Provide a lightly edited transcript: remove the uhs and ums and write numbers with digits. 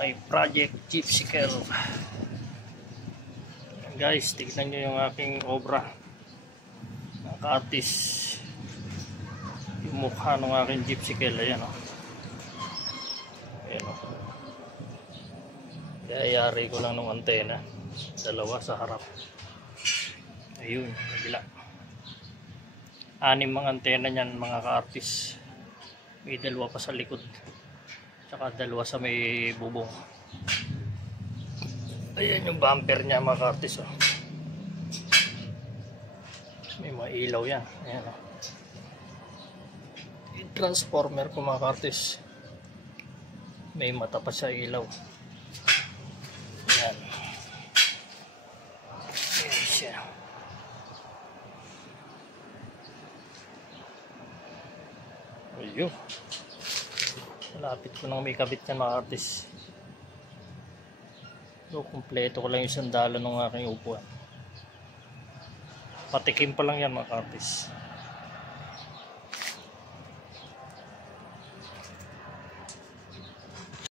my project Gypsycle. Guys, tignan nyo yung aking obra. Naka-artist yung mukha ng aking Gypsycle. Ayan o. Ayan o. Yayari ko lang ng antena. Dalawa sa harap. Ayun, kabila. 6 mga antena niyan, mga ka-artist. May 2 pa sa likod. Tsaka 2 sa may bubong. Ayan yung bumper niya, mga ka-artist. Oh. May mga ilaw yan. Ayan o. Yung transformer ko, mga ka-artist. May mata pa siya ilaw. Ayan. Ayan siya. Ayun. Malapit ko nang may kabit yan, mga artist. So, kumpleto ko lang yung sandalan ng aking upuan. Patikim pa lang yan, mga artist.